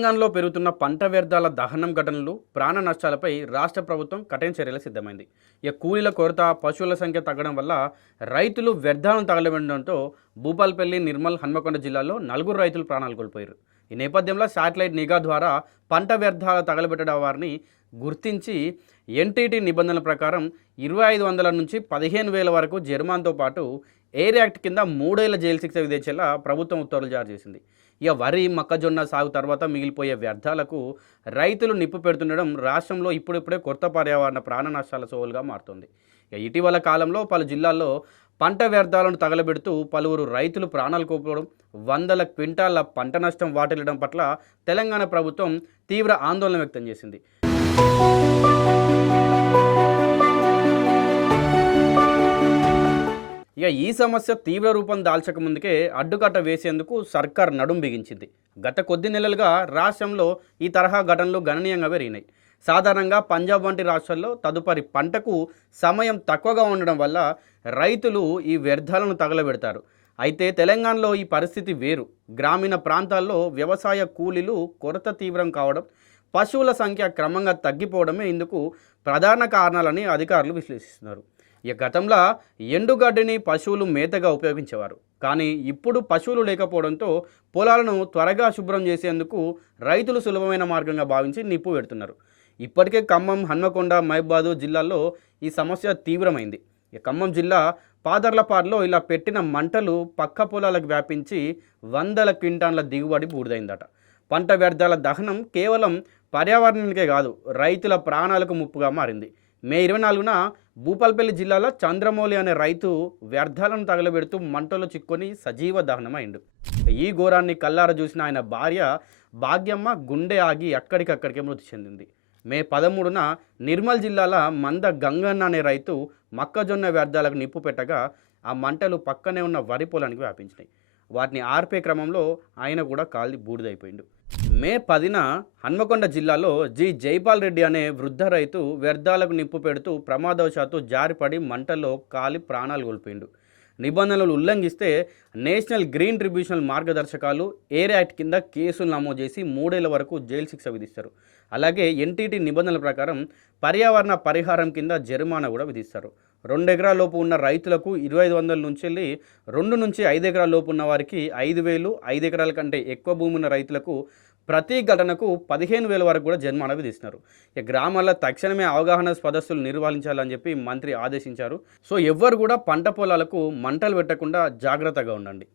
తెలంగాణలో పెరుగుతున్న పంట వ్యర్థాల దహనం ఘటనలు ప్రాణ నష్టాలపై రాష్ట్ర ప్రభుత్వం కఠిన చర్యలు సిద్ధమైంది. ఇక కూలీల కొరత, పశువుల సంఖ్య తగ్గడం వల్ల రైతులు వ్యర్థాలను తగలబెట్టడంతో భూపాల్పల్లి, నిర్మల్, హన్మకొండ జిల్లాల్లో నలుగురు రైతులు ప్రాణాలు కోల్పోయారు. ఈ నేపథ్యంలో శాటిలైట్ నిఘా ద్వారా పంట వ్యర్థాల తగలబెట్టడం వారిని గుర్తించి ఎన్టీటీ నిబంధనల ప్రకారం 2500 నుంచి 15,000 వరకు జరిమానాతో పాటు ఎయిర్ యాక్ట్ కింద 3 ఏళ్ల జైలు శిక్ష విధించేలా ప్రభుత్వం ఉత్తర్వులు జారీ చేసింది. ఇక వరి, మొక్కజొన్న సాగు తర్వాత మిగిలిపోయే వ్యర్థాలకు రైతులు నిప్పు పెడుతుండడం రాష్ట్రంలో ఇప్పుడిప్పుడే కొత్త పర్యావరణ ప్రాణ నష్టాల సోలుగా మారుతుంది. ఇక ఇటీవల కాలంలో పలు జిల్లాల్లో పంట వ్యర్థాలను తగలబెడుతూ పలువురు రైతులు ప్రాణాలు కోల్పోవడం, వందల క్వింటాళ్ల పంట నష్టం వాటిల్లడం పట్ల తెలంగాణ ప్రభుత్వం తీవ్ర ఆందోళన వ్యక్తం చేసింది. ఇక ఈ సమస్య తీవ్ర రూపం దాల్చక ముందుకే అడ్డుకట్ట వేసేందుకు సర్కార్ నడుం బిగించింది. గత కొద్ది నెలలుగా రాష్ట్రంలో ఈ తరహా ఘటనలు గణనీయంగా పెరిగినాయి. సాధారణంగా పంజాబ్ వంటి రాష్ట్రాల్లో తదుపరి పంటకు సమయం తక్కువగా ఉండడం వల్ల రైతులు ఈ వ్యర్థాలను తగలబెడతారు. అయితే తెలంగాణలో ఈ పరిస్థితి వేరు. గ్రామీణ ప్రాంతాల్లో వ్యవసాయ కూలీలు కొరత తీవ్రం కావడం, పశువుల సంఖ్య క్రమంగా తగ్గిపోవడమే ఇందుకు ప్రధాన కారణాలని అధికారులు విశ్లేషిస్తున్నారు. ఇక గతంలో ఎండుగడ్డిని పశువులు మేతగా ఉపయోగించేవారు. కానీ ఇప్పుడు పశువులు లేకపోవడంతో పొలాలను త్వరగా శుభ్రం చేసేందుకు రైతులు సులభమైన మార్గంగా భావించి నిప్పు పెడుతున్నారు. ఇప్పటికే ఖమ్మం, హన్మకొండ, మహబూబాబాద్ జిల్లాల్లో ఈ సమస్య తీవ్రమైంది. ఇక ఖమ్మం జిల్లా పాదర్లపాడులో ఇలా పెట్టిన మంటలు పక్క పొలాలకు వ్యాపించి వందల క్వింటాన్ల దిగుబడి బూడిదైందట. పంట వ్యర్థాల దహనం కేవలం పర్యావరణానికే కాదు, రైతుల ప్రాణాలకు ముప్పుగా మారింది. మే 24న భూపాల్పల్లి జిల్లాలో చంద్రమౌళి అనే రైతు వ్యర్థాలను తగలబెడుతూ మంటలో చిక్కుని సజీవ దహనమైండు. ఈ ఘోరాన్ని కల్లార చూసిన ఆయన భార్య భాగ్యమ్మ గుండె ఆగి అక్కడికక్కడికే మృతి చెందింది. మే 13న నిర్మల్ జిల్లాల మంద గంగన్న అనే రైతు మొక్కజొన్న వ్యర్థాలకు నిప్పు పెట్టగా ఆ మంటలు పక్కనే ఉన్న వరి పొలానికి వ్యాపించినాయి. వాటిని ఆర్పే క్రమంలో ఆయన కూడా కాలి బూడిదైపోయిండు. మే 10న హన్మకొండ జిల్లాలో జైపాల్ రెడ్డి అనే వృద్ధ రైతు వ్యర్థాలకు నిప్పు పెడుతూ ప్రమాదవశాత్తు జారిపడి మంటల్లో కాలి ప్రాణాలు కోల్పోయిండు. నిబంధనలు ఉల్లంఘిస్తే నేషనల్ గ్రీన్ ట్రిబ్యునల్ మార్గదర్శకాలు, ఎయిర్ యాక్ట్ కింద కేసులు నమోదు చేసి 3 ఏళ్ల వరకు జైలు శిక్ష విధిస్తారు. అలాగే ఎన్టీటీ నిబంధనల ప్రకారం పర్యావరణ పరిహారం కింద జరిమానా కూడా విధిస్తారు. 2 ఎకరాల లోపు ఉన్న రైతులకు 2,500 నుంచి వెళ్ళి 2 నుంచి 5 ఎకరాల లోపు ఉన్న వారికి 5,000, 5 ఎకరాల కంటే ఎక్కువ భూమి ఉన్న రైతులకు ప్రతి ఘటనకు 15,000 వరకు కూడా జరిమానా విధిస్తున్నారు. ఇక గ్రామాల్లో తక్షణమే అవగాహన సదస్సులు నిర్వహించాలని చెప్పి మంత్రి ఆదేశించారు. సో ఎవ్వరు కూడా పంట పొలాలకు మంటలు పెట్టకుండా జాగ్రత్తగా ఉండండి.